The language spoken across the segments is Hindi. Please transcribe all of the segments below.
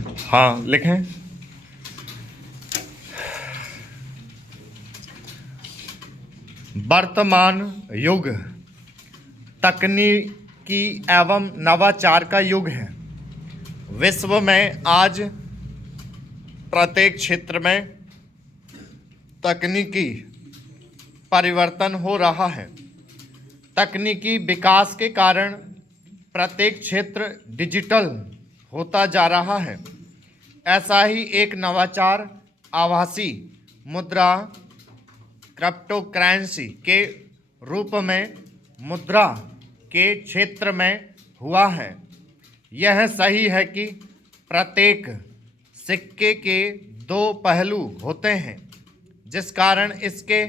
हाँ लिखें। वर्तमान युग तकनीकी एवं नवाचार का युग है। विश्व में आज प्रत्येक क्षेत्र में तकनीकी परिवर्तन हो रहा है। तकनीकी विकास के कारण प्रत्येक क्षेत्र डिजिटल होता जा रहा है। ऐसा ही एक नवाचार आभासी मुद्रा क्रिप्टो करेंसी के रूप में मुद्रा के क्षेत्र में हुआ है। यह सही है कि प्रत्येक सिक्के के दो पहलू होते हैं, जिस कारण इसके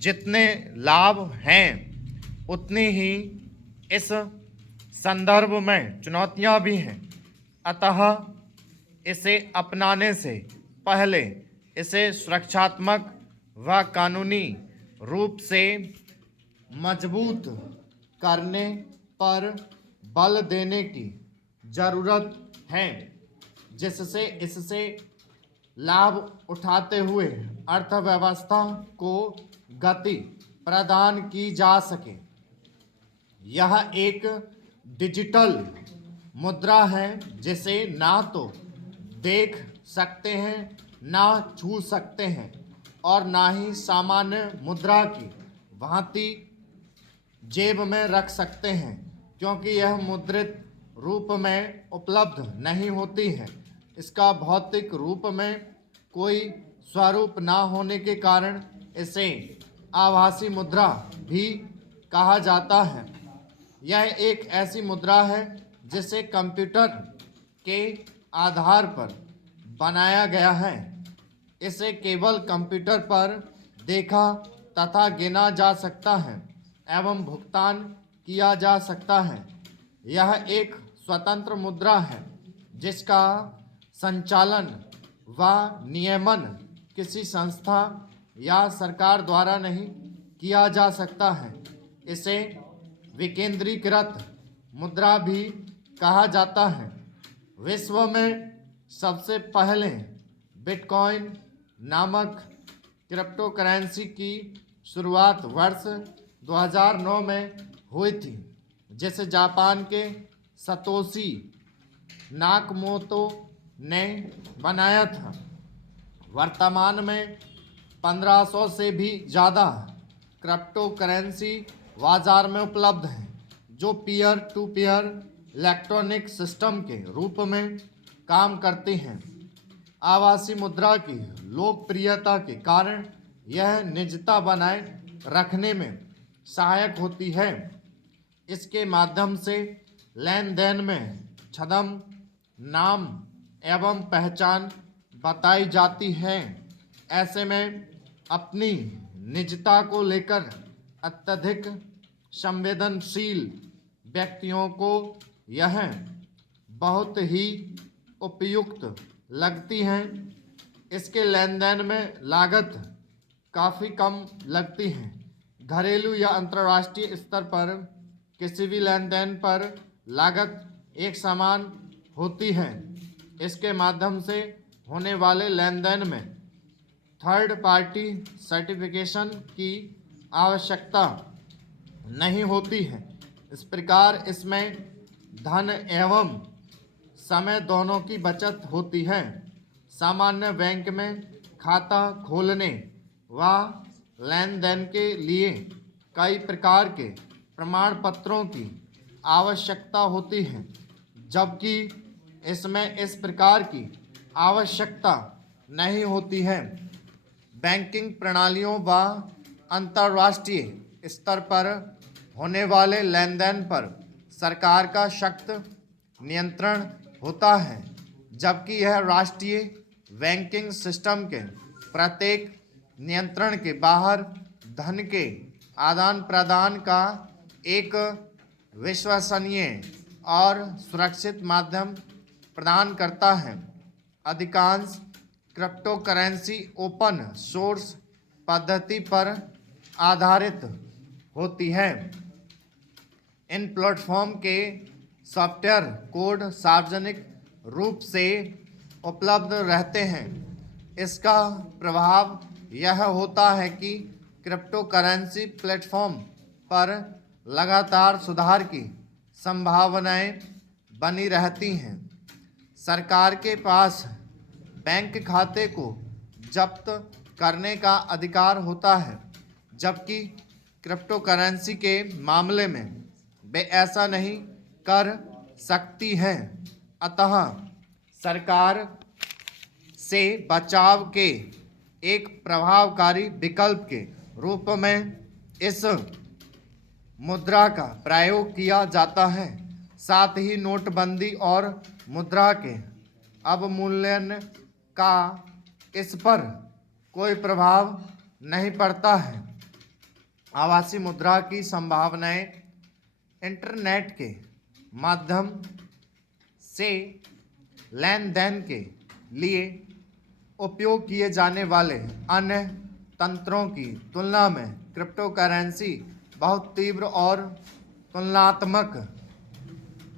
जितने लाभ हैं उतनी ही इस संदर्भ में चुनौतियां भी हैं। अतः इसे अपनाने से पहले इसे सुरक्षात्मक व कानूनी रूप से मजबूत करने पर बल देने की ज़रूरत है, जिससे इससे लाभ उठाते हुए अर्थव्यवस्था को गति प्रदान की जा सके। यह एक डिजिटल मुद्रा है जिसे ना तो देख सकते हैं, ना छू सकते हैं और ना ही सामान्य मुद्रा की भांति जेब में रख सकते हैं, क्योंकि यह मुद्रित रूप में उपलब्ध नहीं होती है। इसका भौतिक रूप में कोई स्वरूप ना होने के कारण इसे आभासी मुद्रा भी कहा जाता है। यह एक ऐसी मुद्रा है जिसे कंप्यूटर के आधार पर बनाया गया है। इसे केवल कंप्यूटर पर देखा तथा गिना जा सकता है एवं भुगतान किया जा सकता है। यह एक स्वतंत्र मुद्रा है जिसका संचालन व नियमन किसी संस्था या सरकार द्वारा नहीं किया जा सकता है। इसे विकेंद्रीकृत मुद्रा भी कहा जाता है। विश्व में सबसे पहले बिटकॉइन नामक क्रिप्टो करेंसी की शुरुआत वर्ष 2009 में हुई थी, जिसे जापान के सतोशी नाकमोतो ने बनाया था। वर्तमान में 1500 से भी ज़्यादा क्रिप्टो करेंसी बाजार में उपलब्ध हैं, जो peer to peer electronic system के रूप में काम करती हैं। आभासी मुद्रा की लोकप्रियता के कारण यह निजता बनाए रखने में सहायक होती है। इसके माध्यम से लेन देन में छद्म नाम एवं पहचान बताई जाती है। ऐसे में अपनी निजता को लेकर अत्यधिक संवेदनशील व्यक्तियों को यह बहुत ही उपयुक्त लगती हैं। इसके लेन देन में लागत काफ़ी कम लगती है। घरेलू या अंतर्राष्ट्रीय स्तर पर किसी भी लेन देन पर लागत एक समान होती है। इसके माध्यम से होने वाले लेन देन में थर्ड पार्टी सर्टिफिकेशन की आवश्यकता नहीं होती है। इस प्रकार इसमें धन एवं समय दोनों की बचत होती है। सामान्य बैंक में खाता खोलने व लेन देन के लिए कई प्रकार के प्रमाण पत्रों की आवश्यकता होती है, जबकि इसमें इस प्रकार की आवश्यकता नहीं होती है। बैंकिंग प्रणालियों व अंतर्राष्ट्रीय स्तर पर होने वाले लेन देन पर सरकार का सख्त नियंत्रण होता है, जबकि यह राष्ट्रीय बैंकिंग सिस्टम के प्रत्येक नियंत्रण के बाहर धन के आदान प्रदान का एक विश्वसनीय और सुरक्षित माध्यम प्रदान करता है। अधिकांश क्रिप्टो करेंसी ओपन सोर्स पद्धति पर आधारित होती है। इन प्लेटफॉर्म के सॉफ्टवेयर कोड सार्वजनिक रूप से उपलब्ध रहते हैं। इसका प्रभाव यह होता है कि क्रिप्टो करेंसी प्लेटफॉर्म पर लगातार सुधार की संभावनाएं बनी रहती हैं। सरकार के पास बैंक खाते को जब्त करने का अधिकार होता है, जबकि क्रिप्टो करेंसी के मामले में वे ऐसा नहीं कर सकती हैं। अतः सरकार से बचाव के एक प्रभावकारी विकल्प के रूप में इस मुद्रा का प्रयोग किया जाता है। साथ ही नोटबंदी और मुद्रा के अवमूल्यन का इस पर कोई प्रभाव नहीं पड़ता है। आभासी मुद्रा की संभावनाएं इंटरनेट के माध्यम से लेन देन के लिए उपयोग किए जाने वाले अन्य तंत्रों की तुलना में क्रिप्टो करेंसी बहुत तीव्र और तुलनात्मक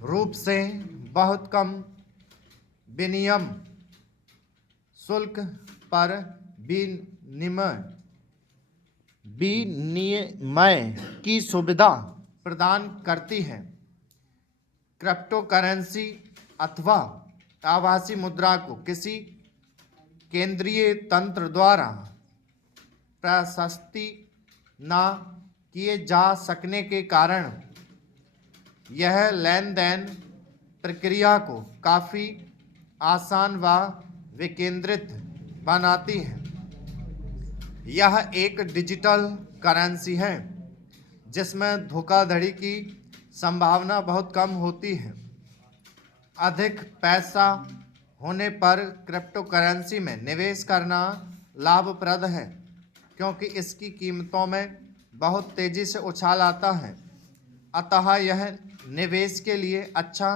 रूप से बहुत कम विनिमय शुल्क पर विनिमय की सुविधा प्रदान करती है। क्रिप्टो करेंसी अथवा आभासी मुद्रा को किसी केंद्रीय तंत्र द्वारा प्रशस्ति न किए जा सकने के कारण यह लेन देन प्रक्रिया को काफ़ी आसान व विकेंद्रित बनाती है। यह एक डिजिटल करेंसी है जिसमें धोखाधड़ी की संभावना बहुत कम होती है। अधिक पैसा होने पर क्रिप्टो करेंसी में निवेश करना लाभप्रद है, क्योंकि इसकी कीमतों में बहुत तेज़ी से उछाल आता है। अतः यह निवेश के लिए अच्छा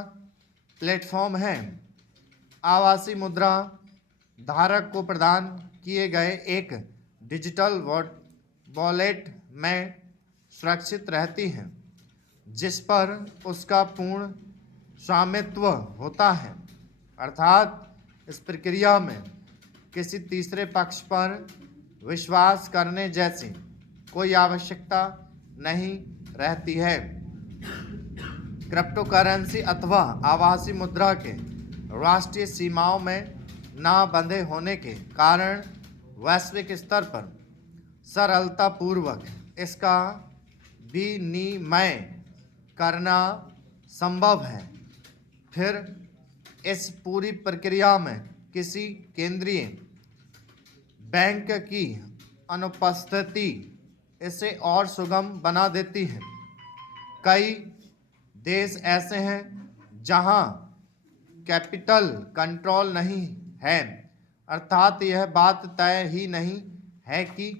प्लेटफॉर्म है। आभासी मुद्रा धारक को प्रदान किए गए एक डिजिटल वॉलेट में सुरक्षित रहती है, जिस पर उसका पूर्ण स्वामित्व होता है। अर्थात इस प्रक्रिया में किसी तीसरे पक्ष पर विश्वास करने जैसी कोई आवश्यकता नहीं रहती है। क्रिप्टो करेंसी अथवा आभासी मुद्रा के राष्ट्रीय सीमाओं में ना बंधे होने के कारण वैश्विक स्तर पर सरलतापूर्वक इसका विनिमय करना संभव है। फिर इस पूरी प्रक्रिया में किसी केंद्रीय बैंक की अनुपस्थिति इसे और सुगम बना देती है। कई देश ऐसे हैं जहां कैपिटल कंट्रोल नहीं है, अर्थात यह बात तय ही नहीं है कि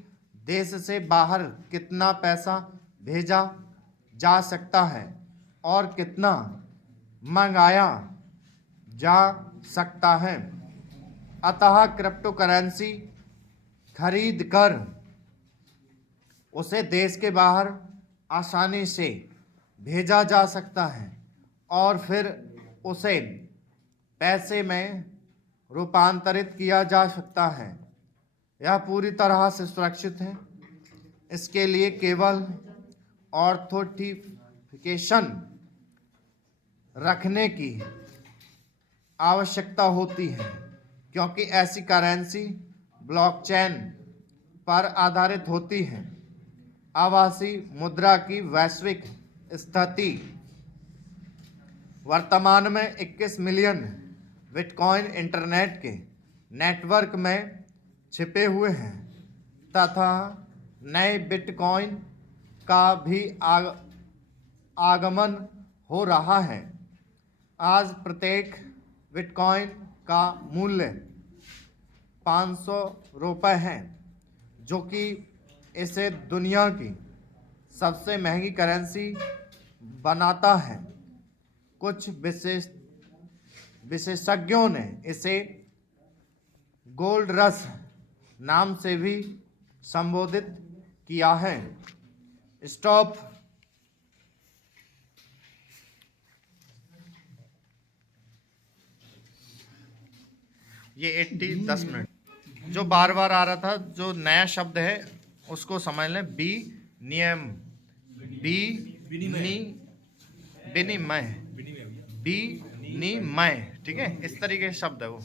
देश से बाहर कितना पैसा भेजा जा सकता है और कितना मंगाया जा सकता है। अतः क्रिप्टो करेंसी खरीद कर उसे देश के बाहर आसानी से भेजा जा सकता है और फिर उसे पैसे में रूपांतरित किया जा सकता है। यह पूरी तरह से सुरक्षित है। इसके लिए केवल ऑथेंटिकेशन रखने की आवश्यकता होती है, क्योंकि ऐसी करेंसी ब्लॉकचेन पर आधारित होती है। आभासी मुद्रा की वैश्विक स्थिति वर्तमान में 21 मिलियन बिटकॉइन इंटरनेट के नेटवर्क में छिपे हुए हैं तथा नए बिटकॉइन का भी आगमन हो रहा है। आज प्रत्येक बिटकॉइन का मूल्य 500 रुपये है, जो कि इसे दुनिया की सबसे महंगी करेंसी बनाता है। कुछ विशेषज्ञों ने इसे गोल्ड रश नाम से भी संबोधित किया है। स्टॉप ये 80 10 मिनट। जो बार बार आ रहा था, जो नया शब्द है उसको समझ लें, बी नियम, बी नी विनिमय, बी निमय, ठीक है, इस तरीके से शब्द है वो।